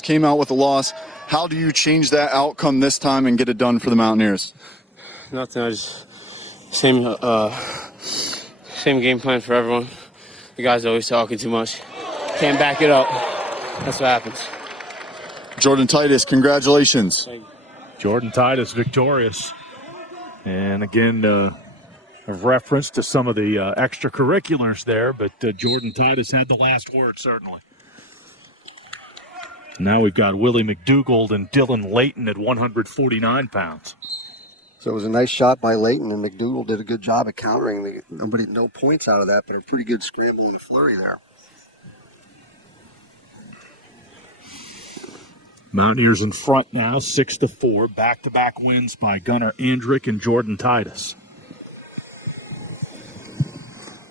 Came out with a loss. How do you change that outcome this time and get it done for the Mountaineers? Nothing. I just same game plan for everyone. The guys are always talking too much. Can't back it up. That's what happens. Jordan Titus, congratulations. Jordan Titus victorious. And again, a reference to some of the extracurriculars there, but Jordan Titus had the last word, certainly. Now we've got Willie McDougald and Dylan Layton at 149 pounds. So it was a nice shot by Layton, and McDougald did a good job at countering. No points out of that, but a pretty good scramble and a flurry there. Mountaineers in front now, 6-4. Back-to-back wins by Gunnar Andrick and Jordan Titus.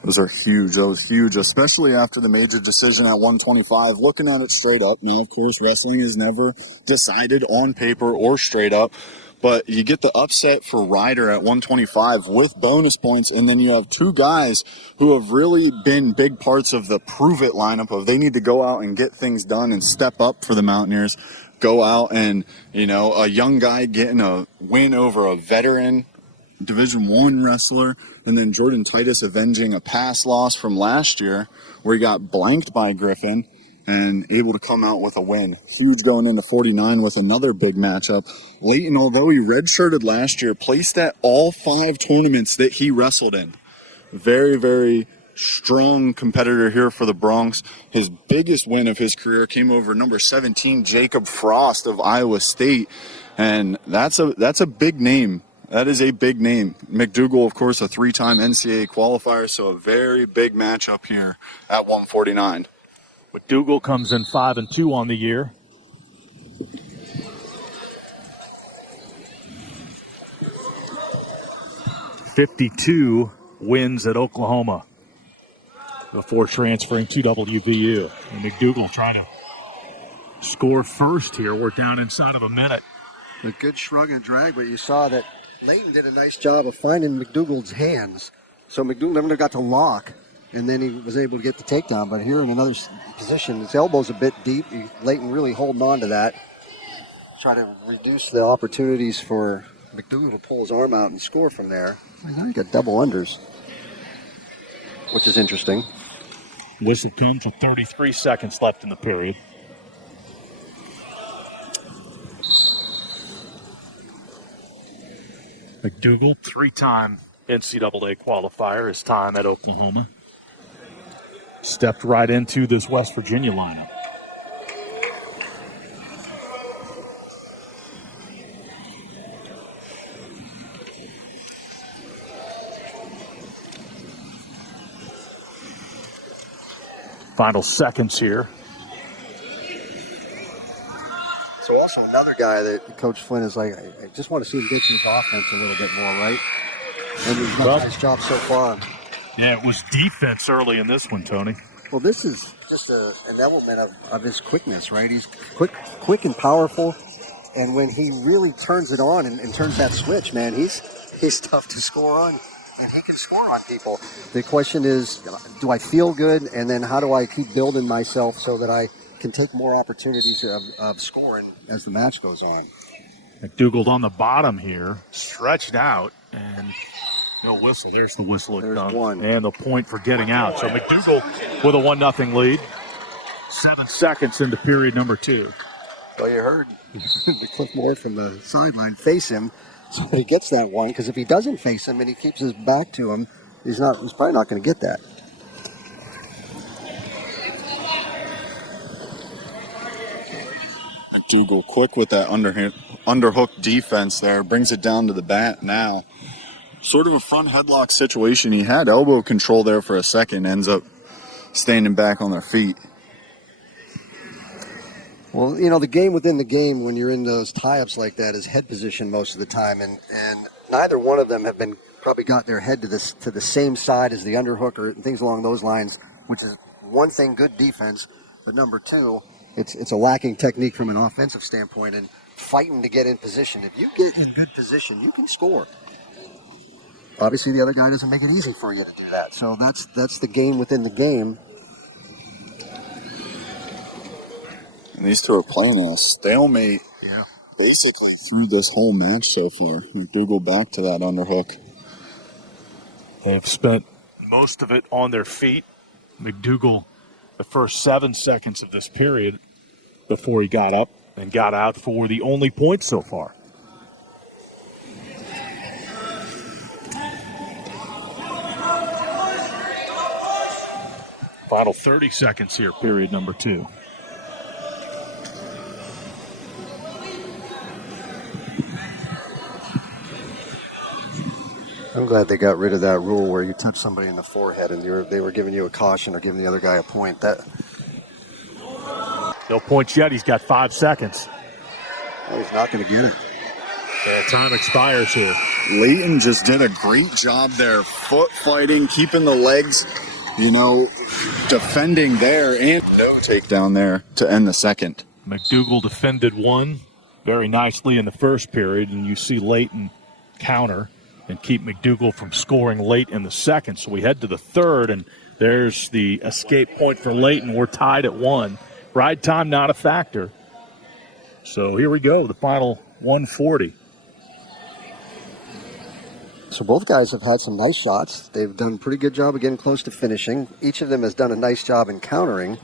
Those are huge. That was huge, especially after the major decision at 125. Looking at it straight up. Now, of course, wrestling is never decided on paper or straight up. But you get the upset for Ryder at 125 with bonus points, and then you have two guys who have really been big parts of the prove it lineup of they need to go out and get things done and step up for the Mountaineers. Go out and, a young guy getting a win over a veteran Division I wrestler, and then Jordan Titus avenging a past loss from last year where he got blanked by Griffin and able to come out with a win. Huge going into 49 with another big matchup. Layton, although he redshirted last year, placed at all 5 tournaments that he wrestled in. Very, very strong competitor here for the Bronx. His biggest win of his career came over number 17, Jacob Frost of Iowa State, and that's a big name. That is a big name. McDougald, of course, a 3-time NCAA qualifier, so a very big matchup here at 149. McDougald comes in 5-2 on the year. '52 wins at Oklahoma before transferring to WVU. And McDougald trying to score first here. We're down inside of a minute. A good shrug and drag, but you saw that Layton did a nice job of finding McDougald's hands. So McDougald never got to lock, and then he was able to get the takedown. But here in another position, his elbow's a bit deep. Layton really holding on to that. Try to reduce the opportunities for McDougald to pull his arm out and score from there. Now he got double unders, which is interesting. Whistle comes with 33 seconds left in the period. McDougald, 3-time NCAA qualifier, his time at Oklahoma. Stepped right into this West Virginia lineup. Final seconds here. So also another guy that Coach Flynn is like, I just want to see him get to his offense a little bit more, right? And he's done his job so far. Yeah, it was defense early in this one, Tony. Well, this is just an element of his quickness, right? He's quick and powerful, and when he really turns it on and turns that switch, man, he's tough to score on, and he can score on people. The question is, do I feel good, and then how do I keep building myself so that I can take more opportunities of scoring as the match goes on? McDougald on the bottom here, stretched out, and no whistle. There's the whistle. There's one. And the point for getting out. So McDougald with a 1-0 lead. 7 seconds into period number 2. Well, you heard the Cliff Moore from the sideline face him, so he gets that one, because if he doesn't face him and he keeps his back to him, he's probably not going to get that. McDougald quick with that underhook defense there. Brings it down to the bat now. Sort of a front headlock situation. He had elbow control there for a second. Ends up standing back on their feet. Well, the game within the game when you're in those tie-ups like that is head position most of the time. And neither one of them have probably got their head to the same side as the underhook or things along those lines, which is one thing, good defense. But number two, it's a lacking technique from an offensive standpoint and fighting to get in position. If you get in good position, you can score. Obviously, the other guy doesn't make it easy for you to do that. So that's the game within the game. And these two are playing a stalemate basically through this whole match so far. McDougald back to that underhook. They've spent most of it on their feet. McDougald, the first 7 seconds of this period before he got up and got out for the only point so far. Final 30 seconds here, period number 2. I'm glad they got rid of that rule where you touch somebody in the forehead and they were giving you a caution or giving the other guy a point. That No points yet. He's got 5 seconds. he's not going to get it. And time expires here. Layton just did a great job there, foot fighting, keeping the legs, defending there, and no takedown there to end the second. McDougald defended one very nicely in the first period, and you see Layton counter and keep McDougald from scoring late in the second. So we head to the third, and there's the escape point for Layton. We're tied at 1. Ride time not a factor. So here we go, the final 140. So both guys have had some nice shots. They've done a pretty good job of getting close to finishing. Each of them has done a nice job in countering.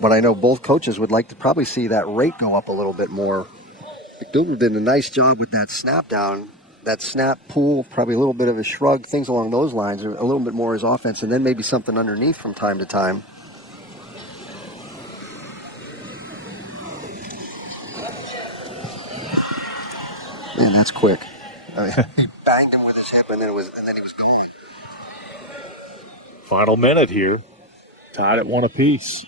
But I know both coaches would like to probably see that rate go up a little bit more. McDougald did a nice job with that snap down, that snap pull, probably a little bit of a shrug, things along those lines, a little bit more his offense, and then maybe something underneath from time to time. Man, that's quick. I mean, he banged him with his hip, and then he was gone. Final minute here, tied at 1 apiece.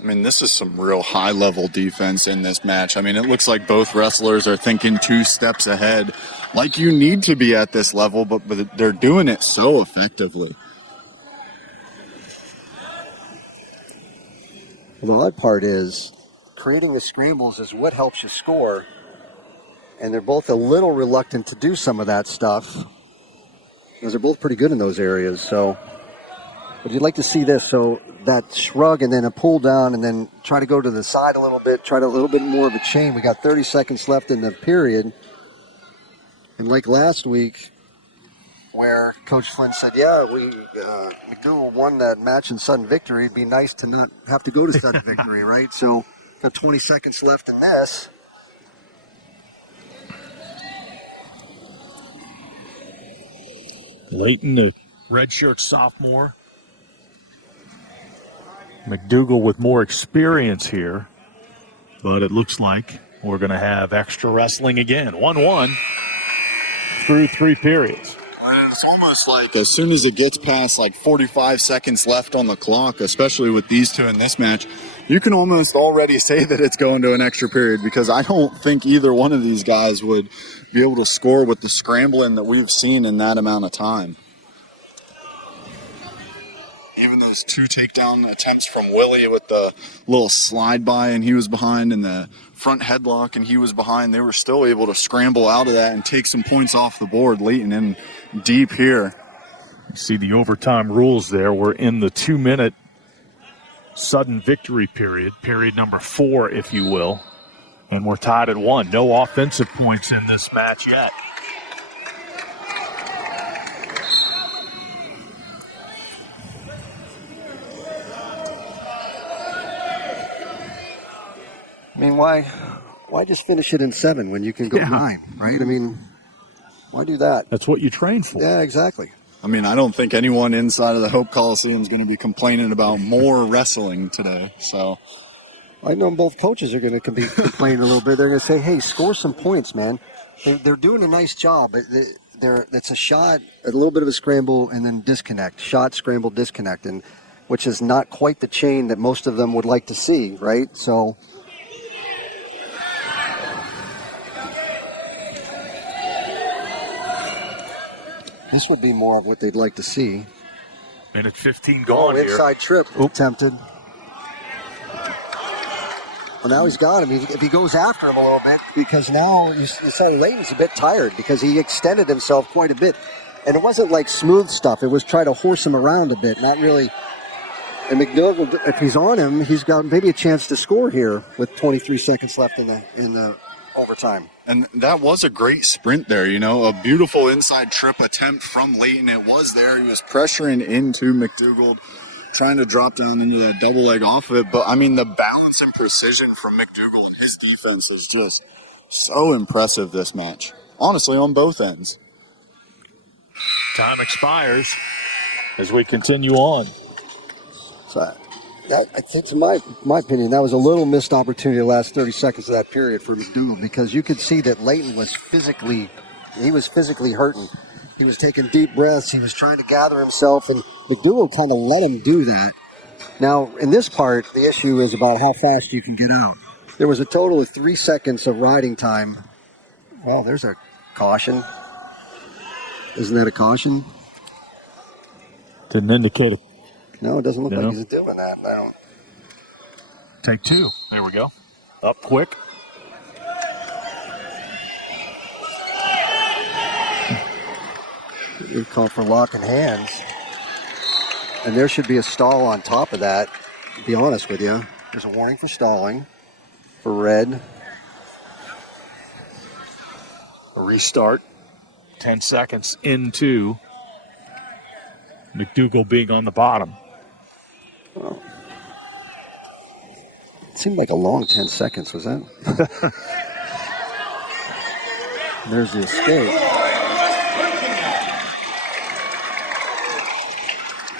I mean, this is some real high-level defense in this match. I mean, it looks like both wrestlers are thinking 2 steps ahead, like you need to be at this level, but they're doing it so effectively. Well, the odd part is creating the scrambles is what helps you score, and they're both a little reluctant to do some of that stuff because they're both pretty good in those areas. So, but you'd like to see this. So that shrug and then a pull down and then try to go to the side a little bit, try to a little bit more of a chain. We got 30 seconds left in the period. And like last week where Coach Flynn said, McDougald won that match in sudden victory. It'd be nice to not have to go to sudden victory, right? So got 20 seconds left in this. Layton, the redshirt sophomore. McDougald with more experience here, but it looks like we're going to have extra wrestling again. 1-1 through 3 periods. And it's almost like as soon as it gets past like 45 seconds left on the clock, especially with these two in this match, you can almost already say that it's going to an extra period because I don't think either one of these guys would be able to score with the scrambling that we've seen in that amount of time. Even those 2 takedown attempts from Willie with the little slide by and he was behind and the front headlock and he was behind, they were still able to scramble out of that and take some points off the board. Layton in deep here. You see the overtime rules there. We're in the 2-minute sudden victory period, period number 4, if you will. And we're tied at 1. No offensive points in this match yet. I mean, why just finish it in 7 when you can go 9, right? I mean, why do that? That's what you train for. Yeah, exactly. I mean, I don't think anyone inside of the Hope Coliseum is going to be complaining about more wrestling today. So I know both coaches are going to be complaining a little bit. They're going to say, hey, score some points, man. They're doing a nice job. It's a shot, a little bit of a scramble, and then disconnect. Shot, scramble, disconnect, and which is not quite the chain that most of them would like to see, right? So this would be more of what they'd like to see. Minute 15 gone here. Inside trip attempted. Well, now he's got him. If he goes after him a little bit, because now you saw Layton's a bit tired because he extended himself quite a bit. And it wasn't like smooth stuff. It was try to horse him around a bit, not really And McDougald, if he's on him, he's got maybe a chance to score here with 23 seconds left in the overtime. And that was a great sprint there, you know, a beautiful inside trip attempt from Layton. It was there. He was pressuring into McDougald, trying to drop down into that double leg off of it. But, I mean, the balance and precision from McDougald and his defense is just so impressive this match. Honestly, on both ends. Time expires as we continue on. So I think, in my opinion, that was a little missed opportunity the last 30 seconds of that period for McDougald, because you could see that Layton was physically hurting. He was taking deep breaths. He was trying to gather himself, and McDougald kind of let him do that. Now, in this part, the issue is about how fast you can get out. There was a total of 3 seconds of riding time. Well, there's a caution. Isn't that a caution? Didn't indicate it. No, it doesn't look like he's doing that now. Take 2. There we go. Up quick. You call for locking hands. And there should be a stall on top of that, to be honest with you. There's a warning for stalling, for red. A restart. 10 seconds into McDougald being on the bottom. Oh. It seemed like a long 10 seconds, was that? There's the escape.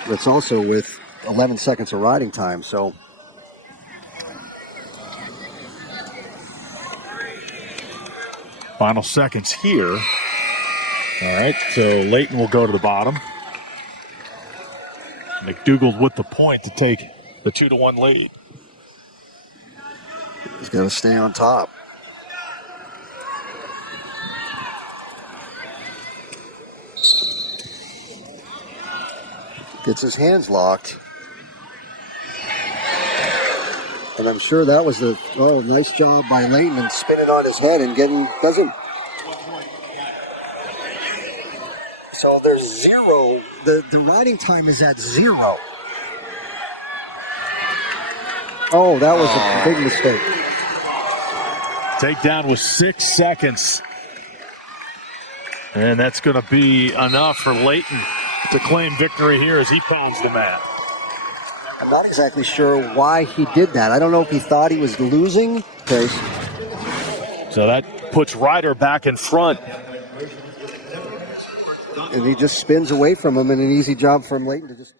It's also with 11 seconds of riding time, so. Final seconds here. All right, so Layton will go to the bottom. McDougald with the point to take the 2-1 lead. He's got to stay on top. Gets his hands locked. And I'm sure that was nice job by Layton and spinning on his head and doesn't. So there's 0. The riding time is at 0. Oh, that was a big mistake. Takedown was 6 seconds. And that's going to be enough for Layton to claim victory here as he pounds the mat. I'm not exactly sure why he did that. I don't know if he thought he was losing. Okay. So that puts Ryder back in front. And he just spins away from him, and an easy job from Layton to just